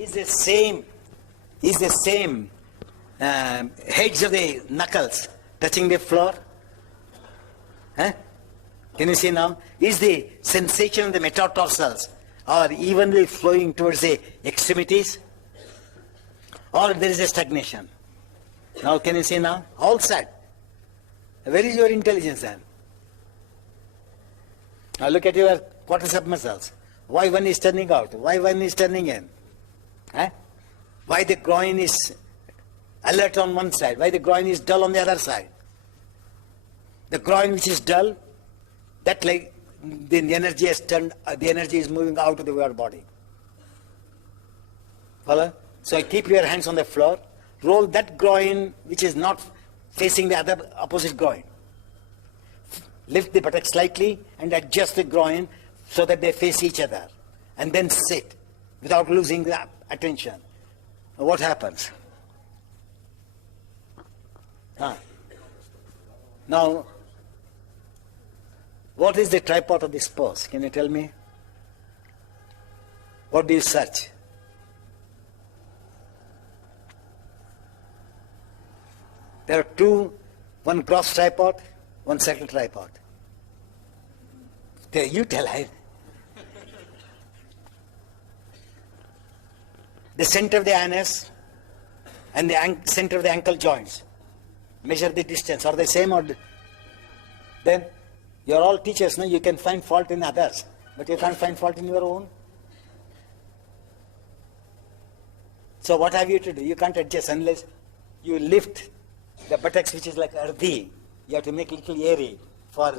is the same, heads of the knuckles touching the floor? Huh? Can you see now? Is the sensation of the metatarsals or evenly flowing towards the extremities? Or there is a stagnation? Now can you see now? All set. Where is your intelligence then? Now look at your quadriceps muscles. Why one is turning out? Why one is turning in? Huh? Why the groin is alert on one side? Why the groin is dull on the other side? The groin which is dull, that like the energy has turned, the energy is moving out of your body. Follow? So keep your hands on the floor. Roll that groin which is not facing the other opposite groin. Lift the buttocks slightly and adjust the groin so that they face each other. And then sit without losing the attention. What happens? Now, what is the tripod of this pose? Can you tell me? What do you search? There are two, one cross tripod, one circle tripod. There, you tell her. The center of the anus and the center of the ankle joints. Measure the distance. Are they same or? Then you are all teachers, no? You can find fault in others, but you can't find fault in your own. So what have you to do? You can't adjust unless you lift the buttocks, which is like ardhi. You have to make it little airy for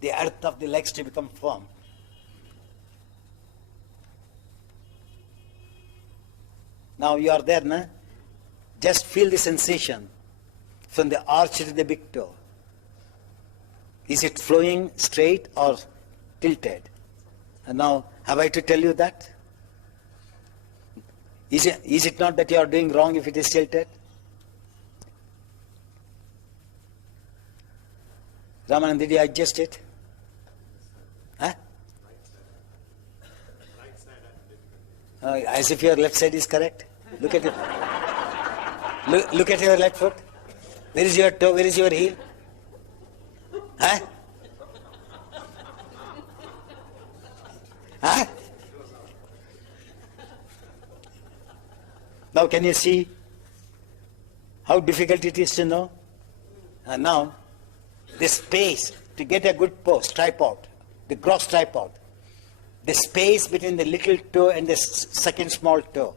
the earth of the legs to become firm. Now you are there, na? Just feel the sensation from the arch to the big toe. Is it flowing straight or tilted? And now, have I to tell you that? Is it not that you are doing wrong if it is tilted? Ramanand, did you adjust it? Huh? As if your left side is correct. Look at it. Look at your left foot. Where is your toe? Where is your heel? Huh? Huh? Now can you see how difficult it is to know? And now, the space to get a good pose, tripod, the cross tripod, the space between the little toe and the second small toe,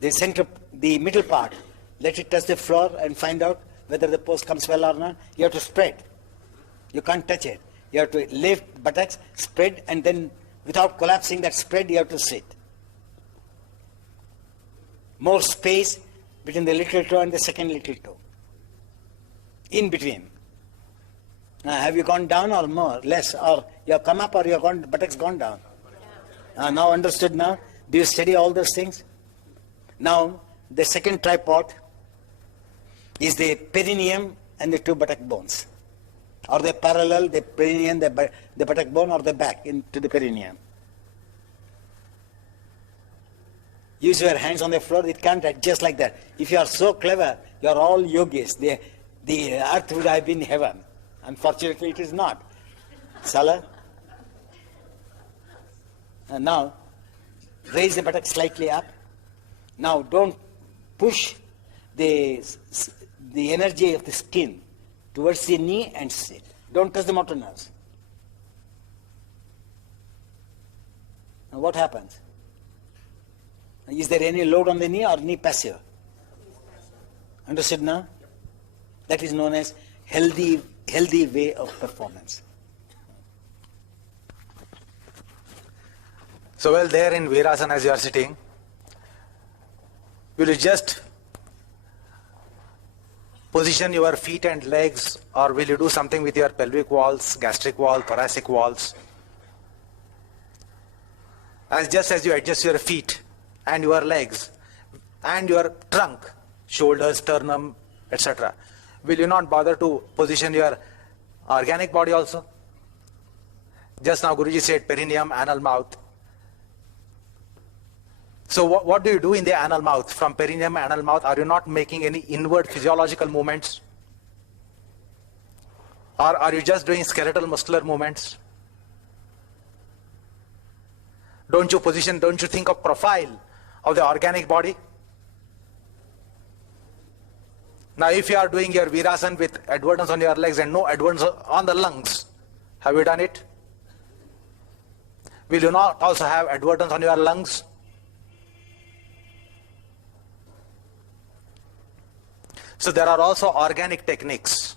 the center, the middle part, let it touch the floor and find out whether the pose comes well or not. You have to spread. You can't touch it. You have to lift buttocks, spread, and then without collapsing that spread, you have to sit. More space between the little toe and the second little toe. In between. Have you gone down or more, less? Or you have come up or you have gone, buttocks gone down? Now understood now? Do you study all those things? Now, the second tripod is the perineum and the two buttock bones. Are they parallel, the perineum, the buttock bone, or the back into the perineum? Use your hands on the floor, it can't adjust like that. If you are so clever, you are all yogis. The earth would have been heaven. Unfortunately, it is not. Salah? And now, raise the buttock slightly up. Now, don't push the energy of the skin towards the knee and sit. Don't touch the motor nerves. Now, what happens? Is there any load on the knee or knee passive? Understood now? That is known as healthy way of performance. So well, there in Virasana as you are sitting, will you just position your feet and legs, or will you do something with your pelvic walls, gastric wall, thoracic walls? Just as you adjust your feet and your legs and your trunk, shoulders, sternum, etc., will you not bother to position your organic body also? Just now Guruji said perineum, anal, mouth. So what do you do in the anal mouth? From perineum, anal mouth, are you not making any inward physiological movements? Or are you just doing skeletal muscular movements? Don't you think of profile of the organic body? Now if you are doing your Virasana with advertence on your legs and no advertence on the lungs, have you done it? Will you not also have advertence on your lungs? So there are also organic techniques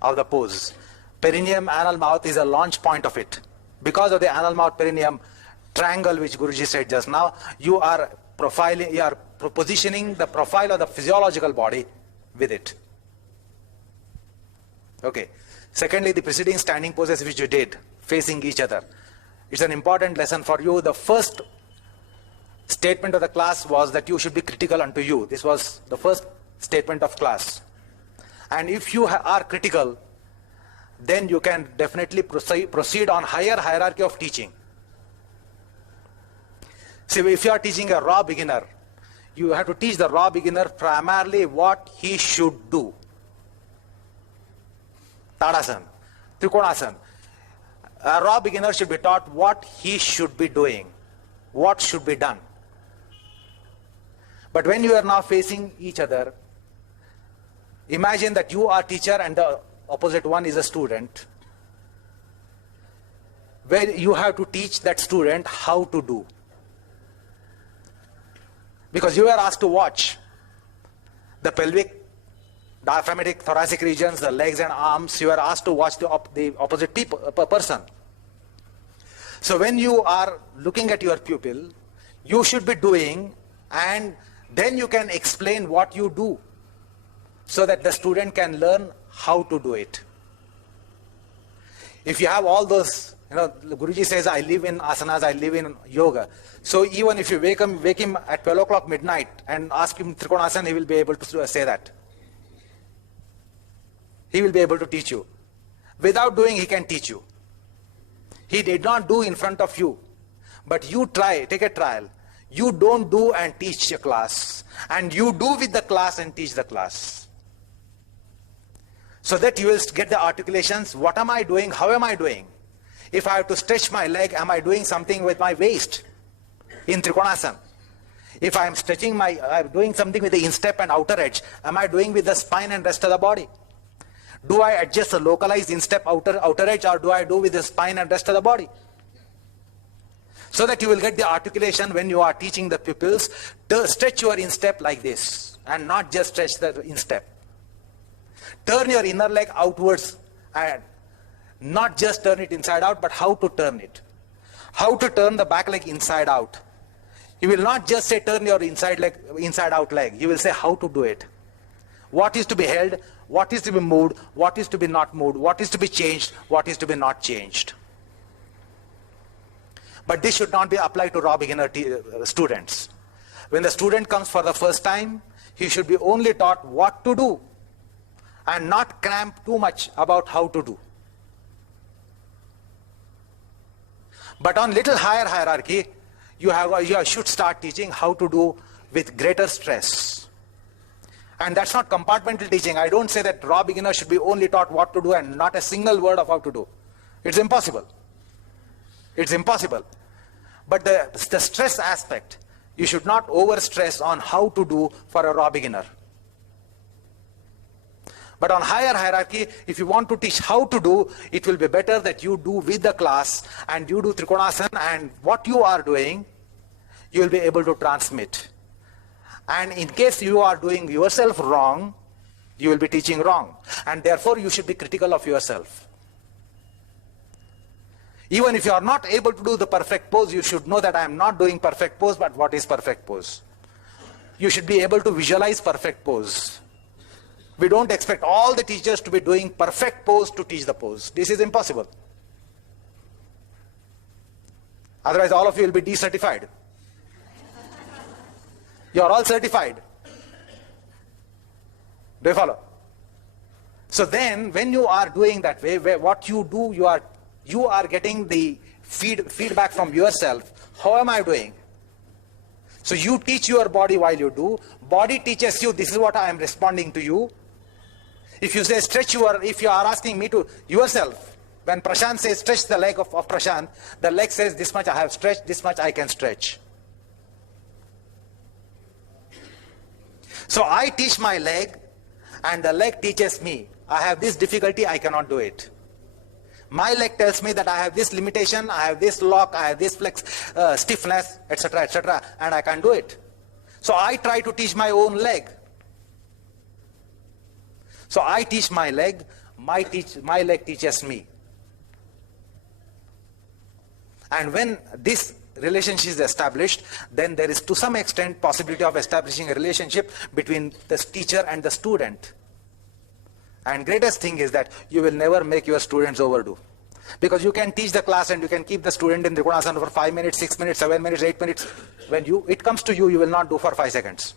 of the pose. Perineum, anal mouth is a launch point of it. Because of the anal mouth perineum triangle which Guruji said just now, you are positioning the profile of the physiological body with it. Okay. Secondly, the preceding standing poses which you did, facing each other. It's an important lesson for you. The first statement of the class was that you should be critical unto you. This was the first statement of class. And if you are critical, then you can definitely proceed on higher hierarchy of teaching. See, if you are teaching a raw beginner, you have to teach the raw beginner primarily what he should do. Tadasana, Trikonasana. A raw beginner should be taught what he should be doing, what should be done. But when you are now facing each other, imagine that you are teacher and the opposite one is a student, where you have to teach that student how to do. Because you are asked to watch the pelvic, diaphragmatic, thoracic regions, the legs and arms. You are asked to watch the opposite person. So when you are looking at your pupil, you should be doing, and then you can explain what you do so that the student can learn how to do it. If you have all those, Guruji says, I live in asanas, I live in yoga. So even if you wake him at 12 o'clock midnight and ask him Trikonasana, he will be able to say that. He will be able to teach you. Without doing, he can teach you. He did not do in front of you. But you try, take a trial. You don't do and teach a class. And you do with the class and teach the class. So that you will get the articulations. What am I doing? How am I doing? If I have to stretch my leg, am I doing something with my waist in Trikonasana? If I am I'm doing something with the instep and outer edge, am I doing with the spine and rest of the body? Do I adjust the localized instep outer edge, or do I do with the spine and rest of the body? So that you will get the articulation when you are teaching the pupils to stretch your instep like this and not just stretch the instep. Turn your inner leg outwards and not just turn it inside out, but how to turn it. How to turn the back leg inside out. You will not just say turn your inside out leg. You will say how to do it. What is to be held, what is to be moved, what is to be not moved, what is to be changed, what is to be not changed. But this should not be applied to raw beginner students. When the student comes for the first time, he should be only taught what to do and not cramp too much about how to do. But on little higher hierarchy, you should start teaching how to do with greater stress. And that's not compartmental teaching. I don't say that raw beginners should be only taught what to do and not a single word of how to do. It's impossible. It's impossible. But the stress aspect, you should not over stress on how to do for a raw beginner. But on higher hierarchy, if you want to teach how to do, it will be better that you do with the class and you do Trikonasana, and what you are doing, you will be able to transmit. And in case you are doing yourself wrong, you will be teaching wrong. And therefore, you should be critical of yourself. Even if you are not able to do the perfect pose, you should know that I am not doing perfect pose, but what is perfect pose? You should be able to visualize perfect pose. We don't expect all the teachers to be doing perfect pose to teach the pose. This is impossible. Otherwise, all of you will be decertified. You are all certified. Do you follow? So then, when you are doing that way, what you do, you are getting the feedback from yourself. How am I doing? So you teach your body while you do. Body teaches you, this is what I am responding to you. If you say stretch if you are asking me to yourself, when Prashant says stretch the leg of Prashant, the leg says this much I have stretched, this much I can stretch. So I teach my leg and the leg teaches me. I have this difficulty, I cannot do it. My leg tells me that I have this limitation, I have this lock, I have this stiffness, etc., and I can't do it. So I try to teach my own leg. So I teach my leg, my leg teaches me. And when this relationship is established, then there is to some extent possibility of establishing a relationship between the teacher and the student. And greatest thing is that you will never make your students overdo. Because you can teach the class and you can keep the student in Trikonasana for 5 minutes, 6 minutes, 7 minutes, 8 minutes. When it comes to you, you will not do for 5 seconds.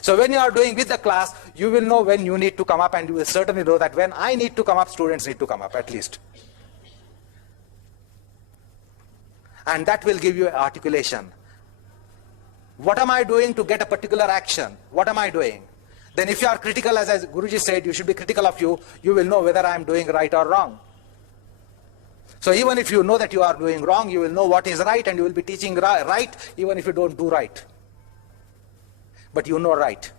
So when you are doing with the class, you will know when you need to come up, and you will certainly know that when I need to come up, students need to come up at least. And that will give you articulation. What am I doing to get a particular action? What am I doing? Then if you are critical, as Guruji said, you should be critical of you, you will know whether I am doing right or wrong. So even if you know that you are doing wrong, you will know what is right, and you will be teaching right even if you don't do right. But you know right.